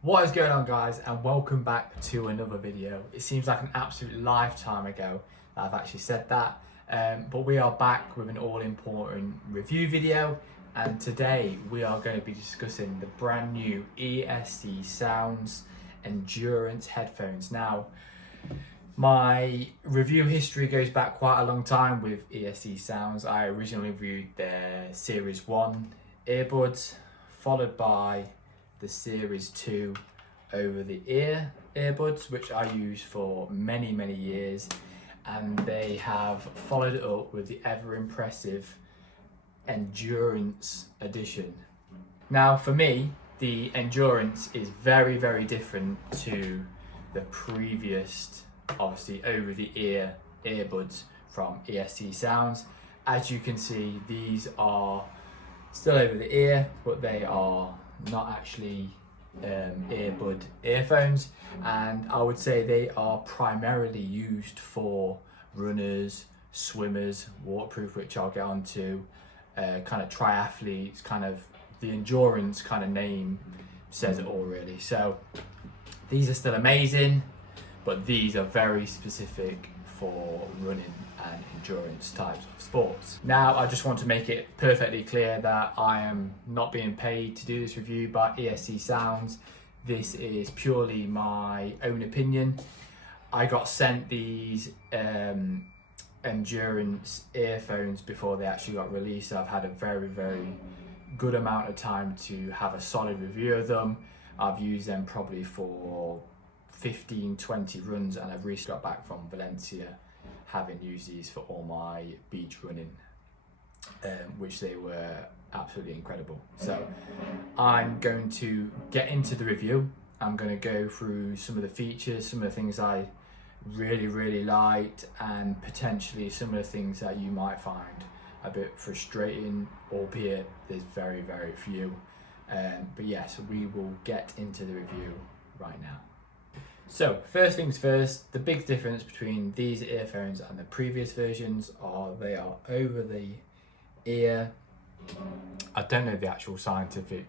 What is going on, guys, and welcome back to another video. It seems like an absolute lifetime ago that I've actually said that, but we are back with an all-important review video, and today we are going to be discussing the brand new ESC Sounds Endurance headphones. Now, my review history goes back quite a long time with ESC Sounds. I originally reviewed their Series 1 earbuds, followed by the Series 2 over-the-ear earbuds, which I used for many years, and they have followed it up with the ever impressive Endurance edition. Now, for me, the Endurance is very different to the previous, obviously, over-the-ear earbuds from ESC Sounds. As you can see, these are still over the ear, but they are not actually earbud earphones, and I would say they are primarily used for runners, swimmers, waterproof, which I'll get onto, kind of triathletes. Kind of the endurance kind of name says it all, really. So these are still amazing, but these are very specific for running and endurance types of sports. Now, I just want to make it perfectly clear that I am not being paid to do this review by ESC Sounds. This is purely my own opinion. I got sent these endurance earphones before they actually got released. So I've had a very good amount of time to have a solid review of them. I've used them probably for 15-20 runs, and I've recently got back from Valencia, having used these for all my beach running, which they were absolutely incredible. So I'm going to get into the review. I'm going to go through some of the features, some of the things I really liked, and potentially some of the things that you might find a bit frustrating, albeit there's very few. But yes, we will get into the review right now. So first things first, the big difference between these earphones and the previous versions are they are over the ear. I don't know the actual scientific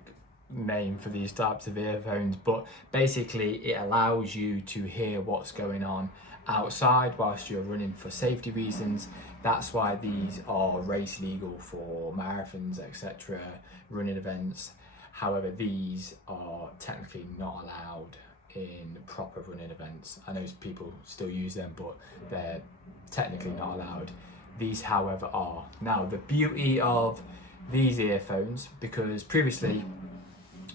name for these types of earphones, but basically it allows you to hear what's going on outside whilst you're running for safety reasons. That's why these are race legal for marathons, etc., running events. However, these are technically not allowed in proper running events. I know people still use them, but they're technically not allowed. These, however, are. Now, the beauty of these earphones, because previously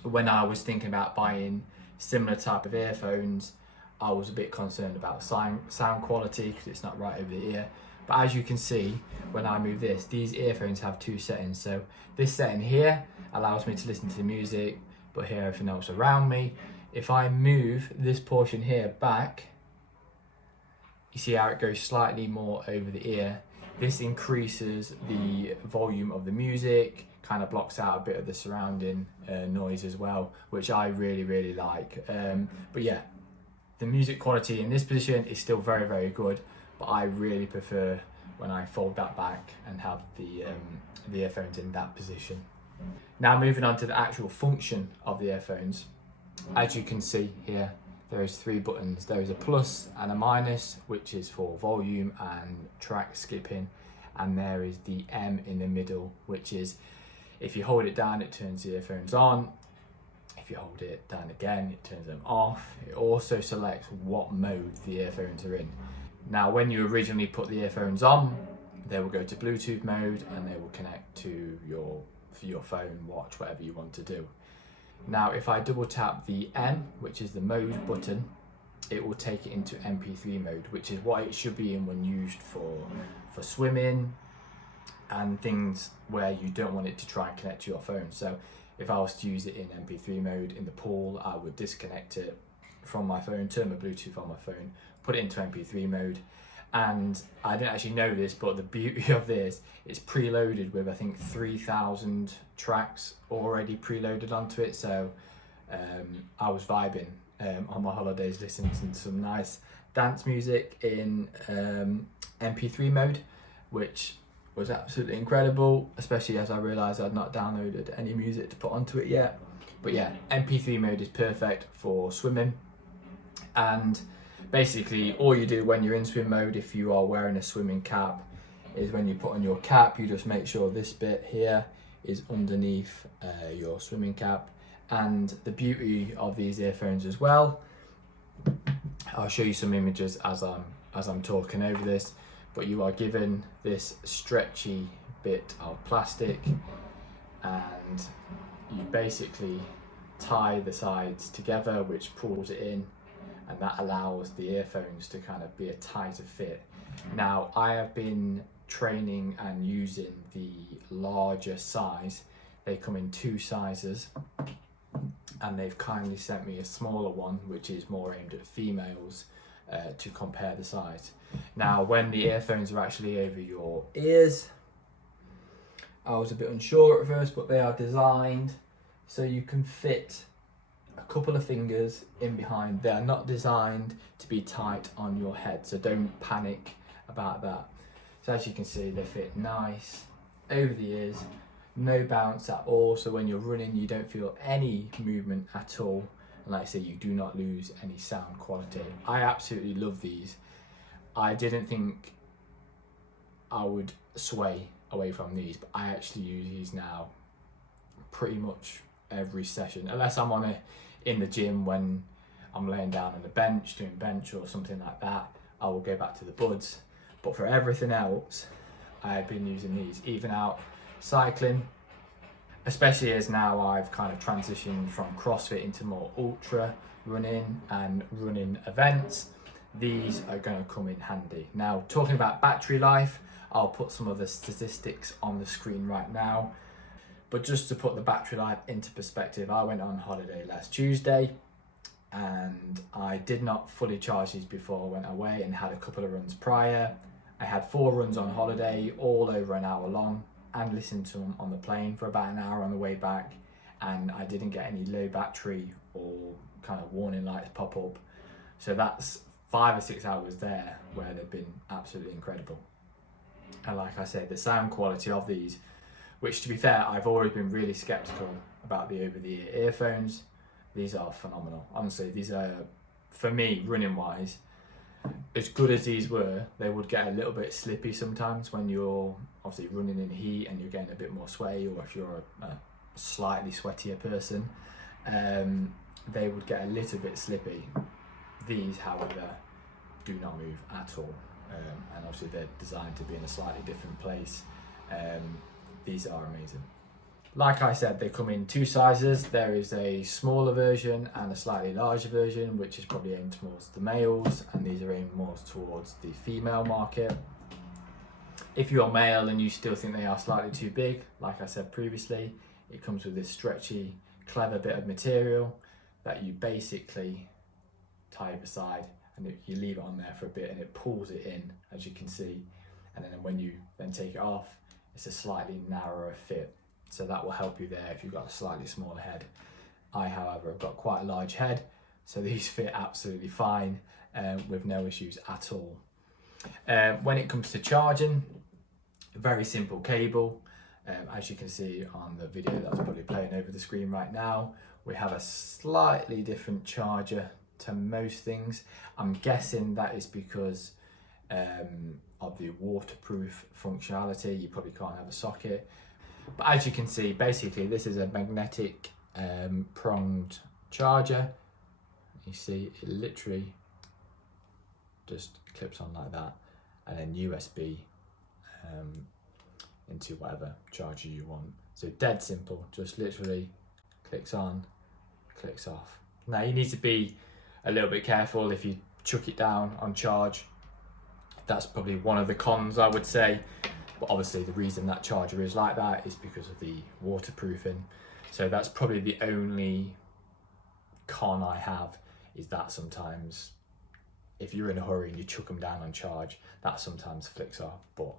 when I was thinking about buying similar type of earphones, I was a bit concerned about sound quality because it's not right over the ear. But as you can see, when I move this, these earphones have two settings. So this setting here allows me to listen to the music but hear everything else around me. If I move this portion here back, you see how it goes slightly more over the ear. This increases the volume of the music, kind of blocks out a bit of the surrounding noise as well, which I really like. But yeah, the music quality in this position is still very good, but I really prefer when I fold that back and have the earphones in that position. Now, moving on to the actual function of the earphones. As you can see here, there is three buttons. There is a plus and a minus, which is for volume and track skipping, and there is the M in the middle, which is, if you hold it down, it turns the earphones on. If you hold it down again, it turns them off. It also selects what mode the earphones are in. Now, when you originally put the earphones on, they will go to Bluetooth mode and they will connect to your phone, watch, whatever you want to do. Now, if I double tap the M, which is the mode button, it will take it into MP3 mode, which is what it should be in when used for swimming and things where you don't want it to try and connect to your phone. So if I was to use it in MP3 mode in the pool, I would disconnect it from my phone, turn my Bluetooth on my phone, put it into MP3 mode. And I didn't actually know this, but the beauty of this, it's preloaded with, I think, 3,000 tracks already preloaded onto it. So I was vibing on my holidays, listening to some nice dance music in MP3 mode, which was absolutely incredible, especially as I realised I'd not downloaded any music to put onto it yet. But yeah, MP3 mode is perfect for swimming. And basically all you do when you're in swim mode, if you are wearing a swimming cap, is when you put on your cap, you just make sure this bit here is underneath your swimming cap. And the beauty of these earphones as well, I'll show you some images as I'm talking over this, but you are given this stretchy bit of plastic, and you basically tie the sides together, which pulls it in, and that allows the earphones to kind of be a tighter fit. Now, I have been training and using the larger size. They come in 2 sizes, and they've kindly sent me a smaller one, which is more aimed at females, to compare the size. Now, when the earphones are actually over your ears, I was a bit unsure at first, but they are designed so you can fit a couple of fingers in behind. They are not designed to be tight on your head, so don't panic about that. So as you can see, they fit nice over the ears, no bounce at all. So when you're running, you don't feel any movement at all. And like I say, you do not lose any sound quality. I absolutely love these. I didn't think I would sway away from these, but I actually use these now pretty much every session, unless I'm on it in the gym when I'm laying down on the bench doing bench or something like that. I will go back to the buds, but for everything else I've been using these, even out cycling, especially as now I've kind of transitioned from CrossFit into more ultra running and running events. These are going to come in handy. Now, talking about battery life, I'll put some of the statistics on the screen right now. But just to put the battery life into perspective, I went on holiday last Tuesday and I did not fully charge these before I went away, and had a couple of runs prior. I had 4 runs on holiday, all over an hour long, and listened to them on the plane for about an hour on the way back, and I didn't get any low battery or kind of warning lights pop up. So that's 5 or 6 hours there where they've been absolutely incredible. And like I said, the sound quality of these, which to be fair, I've always been really skeptical about the over-the-ear earphones. These are phenomenal. Honestly, these are, for me, running wise, as good as these were, they would get a little bit slippy sometimes when you're obviously running in heat and you're getting a bit more sweaty, or if you're a slightly sweatier person, they would get a little bit slippy. These, however, do not move at all. And obviously they're designed to be in a slightly different place. These are amazing. Like I said, they come in 2 sizes. There is a smaller version and a slightly larger version, which is probably aimed towards the males, and these are aimed more towards the female market. If you're male and you still think they are slightly too big, like I said previously, it comes with this stretchy, clever bit of material that you basically tie over side, and you leave it on there for a bit and it pulls it in, as you can see. And then when you then take it off, it's a slightly narrower fit. So that will help you there if you've got a slightly smaller head. I, however, have got quite a large head, so these fit absolutely fine with no issues at all. When it comes to charging, a very simple cable. As you can see on the video that's probably playing over the screen right now, we have a slightly different charger to most things. I'm guessing that is because of the waterproof functionality. You probably can't have a socket. But as you can see, basically this is a magnetic pronged charger. You see it literally just clips on like that, and then USB into whatever charger you want. So dead simple, just literally clicks on, clicks off. Now you need to be a little bit careful if you chuck it down on charge. That's probably one of the cons, I would say. But obviously the reason that charger is like that is because of the waterproofing. So that's probably the only con I have, is that sometimes if you're in a hurry and you chuck them down on charge, that sometimes flicks off. But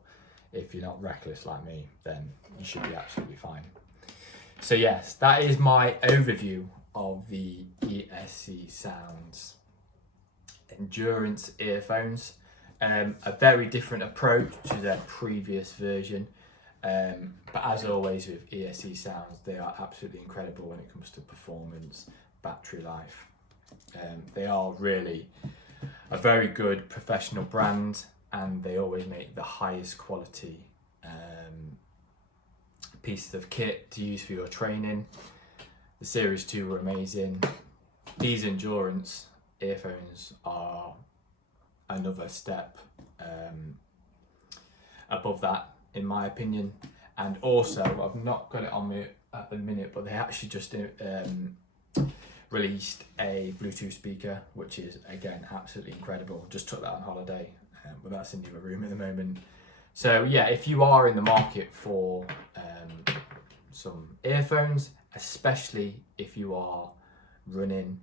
if you're not reckless like me, then you should be absolutely fine. So yes, that is my overview of the ESC Sounds endurance earphones. A very different approach to their previous version. But as always with ESC sounds, they are absolutely incredible when it comes to performance, battery life. They are really a very good professional brand, and they always make the highest quality pieces of kit to use for your training. The Series 2 were amazing. These endurance earphones are another step above that, in my opinion. And also, I've not got it on me at the minute, but they actually just released a Bluetooth speaker, which is again absolutely incredible. Just took that on holiday, but that's in the other room at the moment. So yeah, if you are in the market for some earphones, especially if you are running,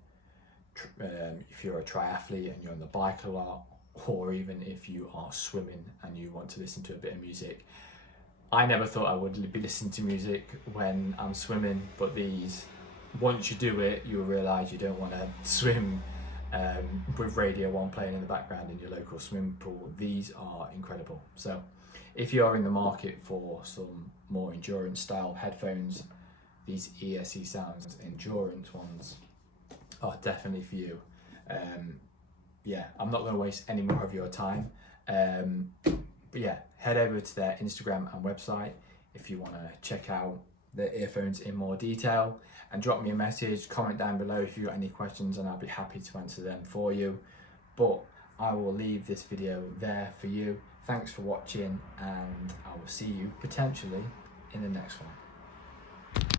if you're a triathlete and you're on the bike a lot, or even if you are swimming and you want to listen to a bit of music. I never thought I would be listening to music when I'm swimming, but these, once you do it, you'll realise you don't want to swim with Radio 1 playing in the background in your local swimming pool. These are incredible. So if you are in the market for some more endurance style headphones, these ESC Sounds endurance ones are definitely for you. Yeah, I'm not going to waste any more of your time. But yeah, head over to their Instagram and website if you want to check out the earphones in more detail, and drop me a message, comment down below if you've got any questions, and I'll be happy to answer them for you. But I will leave this video there for you. Thanks for watching, and I will see you potentially in the next one.